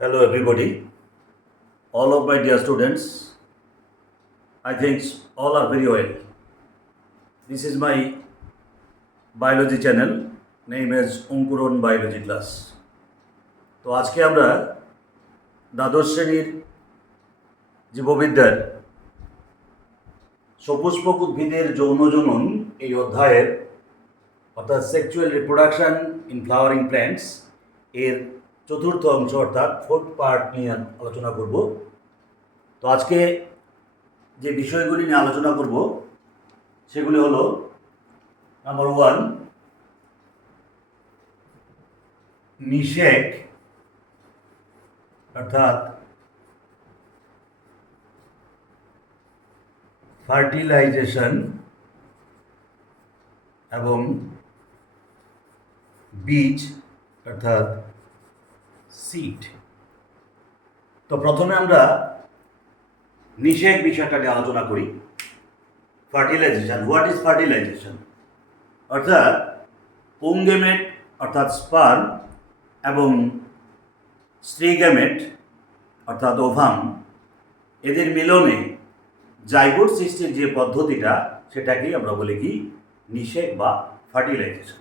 Hello, everybody. All of my dear students, I think all are very well. This is my biology channel, name is অঙ্কুরন biology class. তো আজকে আমরা দ্বাদশ শ্রেণীর জীববিদ্যার সপুষ্পক উদ্ভিদের যৌন জনন এই অধ্যায়ের অর্থাৎ sexual reproduction in flowering plants এর চতুর্থ অংশ অর্থাৎ ফোর্থ পার্ট নিয়ে আলোচনা করব। তো আজকে যে বিষয়গুলি নিয়ে আলোচনা করব সেগুলি হলো নাম্বার 1, নিষেক অর্থাৎ ফার্টিলাইজেশন এবং বীজ অর্থাৎ সিড। তো প্রথমে আমরা নিষেক বিষয়টা নিয়ে আলোচনা করি। Fertilization, what is fertilization? অর্থাৎ পুংগেমেট অর্থাৎ স্পার্ম এবং স্ত্রীগেমেট অর্থাৎ ওভাম এদের মিলনে জাইগোট সৃষ্টির যে পদ্ধতিটা সেটাকেই আমরা বলি কি নিষেক বা ফার্টিলাইজেশন।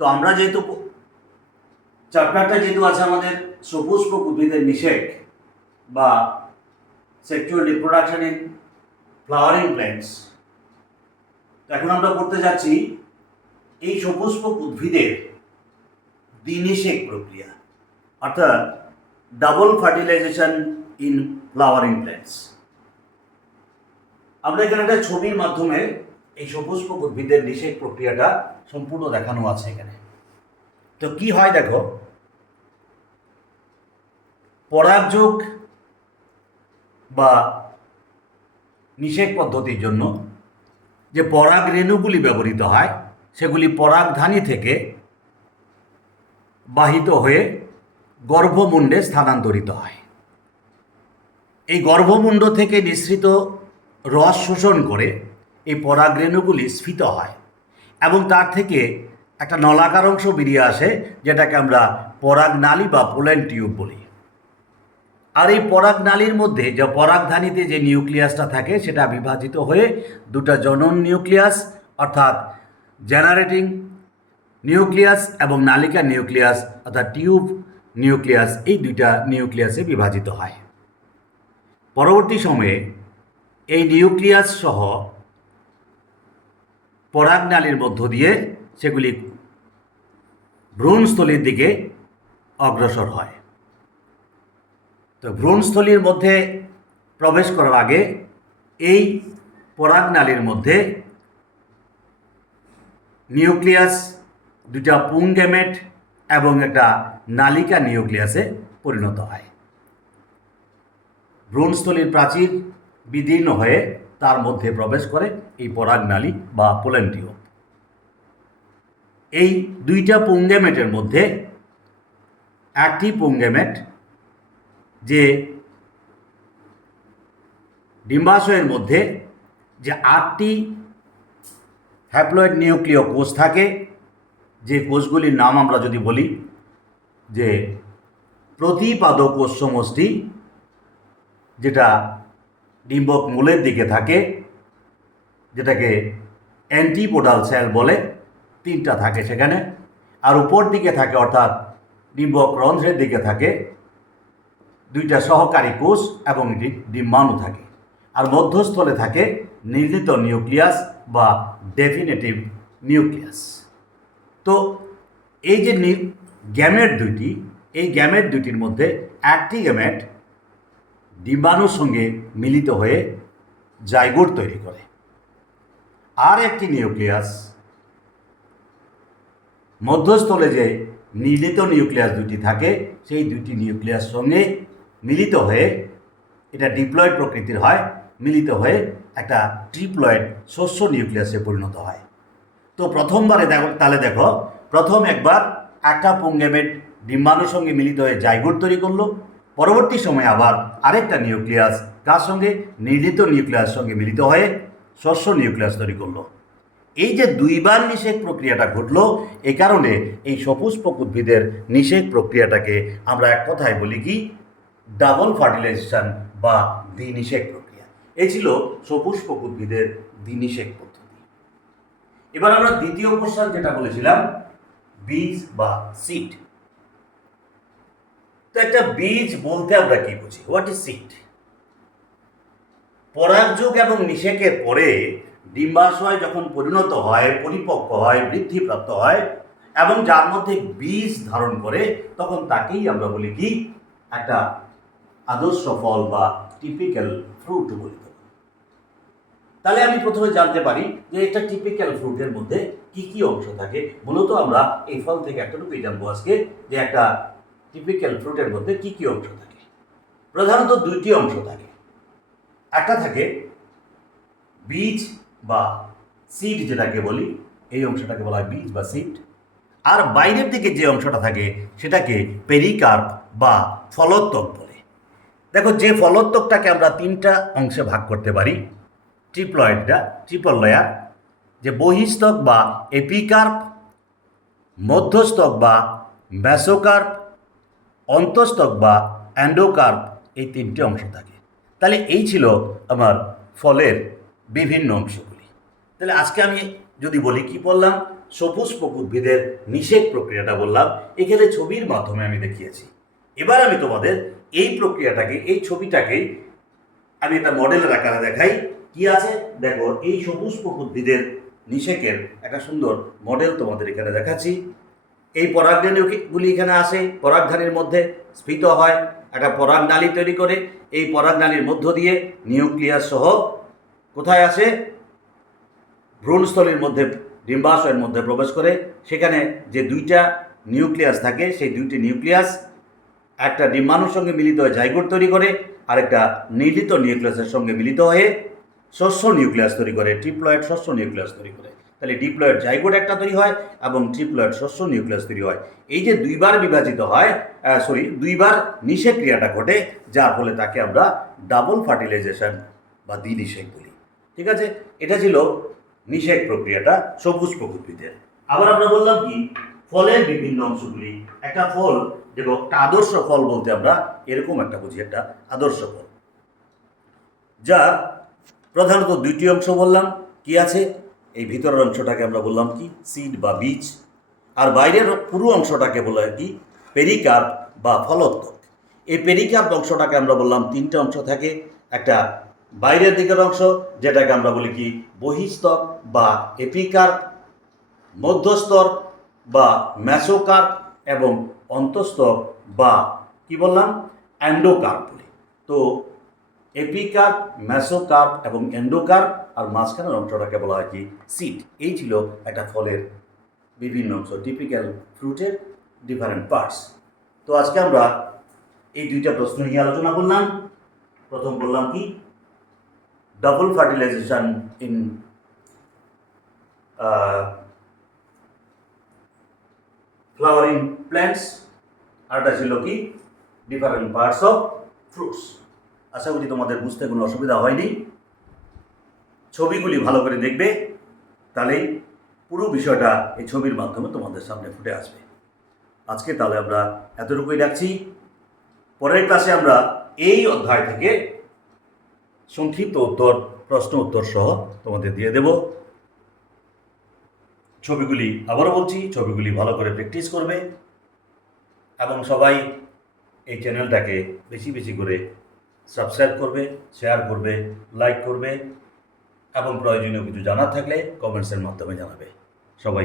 তো আমরা যেহেতু চ্যাপ্টারটা যেহেতু আছে আমাদের সপুষ্পক উদ্ভিদের নিষেক বা sexual reproduction in flowering plants, এখন আমরা পড়তে যাচ্ছি এই সপুষ্পক উদ্ভিদের দ্বিনিষেক প্রক্রিয়া অর্থাৎ double fertilization in flowering plants. আমরা এখানে একটা ছবির মাধ্যমে এই সপুষ্পক উদ্ভিদের নিষেক প্রক্রিয়াটা সম্পূর্ণ দেখানো আছে এখানে। তো কি হয় দেখো, পরাগযোগ বা নিষেক পদ্ধতির জন্য যে পরাগ রেণুগুলি ব্যবহৃত হয় সেগুলি পরাগধানী থেকে বাহিত হয়ে গর্ভমুণ্ডে স্থানান্তরিত হয়। এই গর্ভমুণ্ড থেকে নিঃসৃত রস শোষণ করে এই পরাগ রেণুগুলি স্ফীত হয় এবং তার থেকে একটা নলাকার অংশ বেরিয়ে আসে যেটাকে আমরা পরাগনালী বা পোলেন টিউব বলি। আর এই পরাগনালীর মধ্যে যে পরাগধানীতে যে নিউক্লিয়াসটা থাকে সেটা বিভাজিত হয়ে দুটো জনন নিউক্লিয়াস অর্থাৎ জেনারেটিং নিউক্লিয়াস এবং নালিকা নিউক্লিয়াস অর্থাৎ টিউব নিউক্লিয়াস, এই দুইটা নিউক্লিয়াসে বিভাজিত হয়। পরবর্তী সময়ে এই নিউক্লিয়াস সহ পরাগনালীর মধ্য দিয়ে সেগুলি ভ্রূণস্থলীর দিকে অগ্রসর হয়। তো ভ্রূণস্থলীর মধ্যে প্রবেশ করার আগে এই পরাগনালীর মধ্যে নিউক্লিয়াস দুটা পুংগেমেট এবং একটা নালিকা নিউক্লিয়াসে পরিণত হয়। ভ্রূণস্থলীর প্রাচীর বিদীর্ণ হয়ে তার মধ্যে প্রবেশ করে এই পরাগনালী বা পোলেন টিউব। এই দুইটা পুংগেমেটের মধ্যে একটি পুংগেমেট যে ডিম্বাশয়ের মধ্যে যে 8টি হ্যাপ্লয়েড নিউক্লিয় কোষ থাকে, যে কোষগুলির নাম আমরা যদি বলি যে প্রতিপাদ কোষ সমষ্টি, যেটা ডিম্বক মূলের দিকে থাকে, যেটাকে অ্যান্টিপোডাল সেল বলে, 3টা থাকে সেখানে। আর উপর দিকে থাকে অর্থাৎ ডিম্বক রন্ধ্রের দিকে থাকে 2টা সহকারী কোষ এবং ডিম্বাণু থাকে। আর মধ্যস্থলে থাকে নির্লিত নিউক্লিয়াস বা ডেফিনেটিভ নিউক্লিয়াস। তো এই যে গ্যামেট দুইটি, এই গ্যামেট দুইটির মধ্যে একটি গ্যামেট ডিম্বাণুর সঙ্গে মিলিত হয়ে জাইগোট তৈরি করে, আর একটি নিউক্লিয়াস মধ্যস্থলে যে নির্লিত নিউক্লিয়াস দুটি থাকে সেই দুটি নিউক্লিয়াস সঙ্গে মিলিত হয়ে এটা ডিপ্লয়েড প্রকৃতির হয়, মিলিত হয়ে একটা ট্রিপ্লয়েড শস্য নিউক্লিয়াসে পরিণত হয়। তো প্রথমবারে তাহলে দেখো, প্রথম একবার একটা পুংগেমেট ডিম্বাণুর সঙ্গে মিলিত হয়ে জাইগোট তৈরি করলো, পরবর্তী সময়ে আবার আরেকটা নিউক্লিয়াস তার সঙ্গে নির্লিত নিউক্লিয়াস সঙ্গে মিলিত হয়ে শস্য নিউক্লিয়াস তৈরি করলো। এই যে দুইবার নিষেক প্রক্রিয়াটা ঘটলো, এই কারণে এই সপুষ্পক উদ্ভিদের নিষেক প্রক্রিয়াটাকে আমরা এক কথায় বলি কি ডাবল ফার্টিলাইজেশন বা দ্বিনিষেক প্রক্রিয়া। এই ছিল সপুষ্পক উদ্ভিদের দ্বিনিষেক পদ্ধতি। এবার আমরা দ্বিতীয় কোশ্চেন যেটা বলেছিলাম, বীজ বা সিড। তো একটা বীজ বলতে আমরা কি বুঝি? What is seed? পরাগযোগ এবং নিষেকের পরে ডিম্বাশয় যখন পরিণত হয়, পরিপক্ক হয়, বৃদ্ধিপ্রাপ্ত হয় এবং যার মধ্যে বীজ ধারণ করে, তখন তাকেই আমরা বলি কি? একটা আদর্শ ফল বা টিপিক্যাল ফ্রুট বলি। তাহলে আমি প্রথমে জানতে পারি যে একটা টিপিক্যাল ফ্রুটের মধ্যে কি কি অংশ থাকে। মূলত আমরা এই ফল থেকে এতটুকুই জানবো আজকে, যে একটা টিপিক্যাল ফ্রুটের মধ্যে কি কি অংশ থাকে। প্রধানত দুইটি অংশ থাকে। একটা থাকে বীজ বা সিড, যেটাকে বলি, এই অংশটাকে বলা হয় বীজ বা সিড। আর বাইরের দিকে যে অংশটা থাকে সেটাকে পেরিকার্প বা ফলোত্তক বলে। দেখো, যে ফলোত্তকটাকে আমরা তিনটা অংশে ভাগ করতে পারি, ট্রিপ্লয়েডটা, ট্রিপল লেয়ার, যে বহিস্তক বা এপিকার্প, মধ্যস্তক বা মেসোকার্প, অন্তস্তক বা অ্যান্ডোকার্প, এই তিনটে অংশ থাকে। তাহলে এই ছিল আমার ফলের বিভিন্ন অংশগুলি। তাহলে আজকে আমি যদি বলি, কি বললাম? সপুষ্পক উদ্ভিদের নিষেক প্রক্রিয়াটা বললাম, এখানে ছবির মাধ্যমে আমি দেখিয়েছি। এবার আমি তোমাদের এই প্রক্রিয়াটাকে, এই ছবিটাকেই আমি একটা মডেলের আকারে দেখাই। কি আছে দেখো, এই সপুষ্পক উদ্ভিদের নিষেকের একটা সুন্দর মডেল তোমাদের এখানে দেখাচ্ছি। এই পরাগরেণুগুলি এখানে আসে, পরাগধানীর মধ্যে স্ফীত হয়, একটা পরাগনালী তৈরি করে। এই পরাগনালীর মধ্য দিয়ে নিউক্লিয়াস সহ কোথায় আসে? ভ্রূণস্থলীর মধ্যে, ডিম্বাশয়ের মধ্যে প্রবেশ করে। সেখানে যে দুইটা নিউক্লিয়াস থাকে, সেই দুইটি নিউক্লিয়াস একটা ডিম্বাণুর সঙ্গে মিলিত হয়ে জাইগোট তৈরি করে, আরেকটা নির্লিত নিউক্লিয়াসের সঙ্গে মিলিত হয়ে শস্য নিউক্লিয়াস তৈরি করে, ট্রিপ্লয়েড শস্য নিউক্লিয়াস তৈরি করে। তাহলে ডিপ্লয়েড জাইগোট একটা তৈরি হয় এবং ট্রিপ্লয়েড শস্য নিউক্লিয়াস তৈরি হয়। এই যে দুইবার বিভাজিত হয়, দুইবার নিষেক ক্রিয়াটা ঘটে, যার ফলে তাকে আমরা ডাবল ফার্টিলাইজেশন বা দ্বিনিষেক বলি। ঠিক আছে, এটা ছিল নিষেক প্রক্রিয়াটা সপুষ্পক উদ্ভিদের। আবার আমরা বললাম কি, ফলের বিভিন্ন অংশগুলি। একটা ফল, দেখো, একটা আদর্শ ফল বলতে আমরা এরকম একটা বুঝি, একটা আদর্শ ফল, যার প্রধানত দুইটি অংশ বললাম। কি আছে? এই ভিতরের অংশটাকে আমরা বললাম কি? সিড বা বীজ। আর বাইরের পুরো অংশটাকে বলা হয় কি? পেরিকার্প বা ফলোত্তক। এই পেরিকার্প অংশটাকে আমরা বললাম তিনটে অংশ থাকে। একটা বাইরের দিকের অংশ, যেটাকে আমরা বলি কি? বহিস্তক বা এপিকার্প, মধ্যস্তর বা মেসোকার্প এবং অন্তস্তক বা কি বললাম? অ্যান্ডোকার্প বলি। তো এপিকার্প, মেসোকার্প এবং এন্ডোকার্প, আর মাঝখানের অংশটাকে বলা হয় কি? সিড। এই ছিল একটা ফলের বিভিন্ন অংশ, টিপিক্যাল ফ্রুটের ডিফারেন্ট পার্টস। তো আজকে আমরা এই দুইটা প্রশ্ন নিয়ে আলোচনা করলাম। প্রথম বললাম কি? Double fertilization in flowering plants, আরটা ছিল কি? Different parts of fruits. আশা করি তোমাদের বুঝতে কোনো অসুবিধা হয়নি। ছবিগুলি ভালো করে দেখবে, তাহলেই পুরো বিষয়টা এই ছবির মাধ্যমে তোমাদের সামনে ফুটে আসবে। আজকে তাহলে আমরা এতটুকুই রাখছি। পরের ক্লাসে আমরা এই অধ্যায় থেকে সংক্ষিপ্ত উত্তর, প্রশ্ন উত্তর সহ তোমাদের দিয়ে দেব। ছবিগুলি আবারও বলছি, ছবিগুলি ভালো করে প্র্যাকটিস করবে এবং সবাই এই চ্যানেলটাকে বেশি বেশি করে সাবস্ক্রাইব করবে, শেয়ার করবে, লাইক করবে এবং প্রয়োজনীয় কিছু জানার থাকলে কমেন্টসের মাধ্যমে জানাবে। সবাই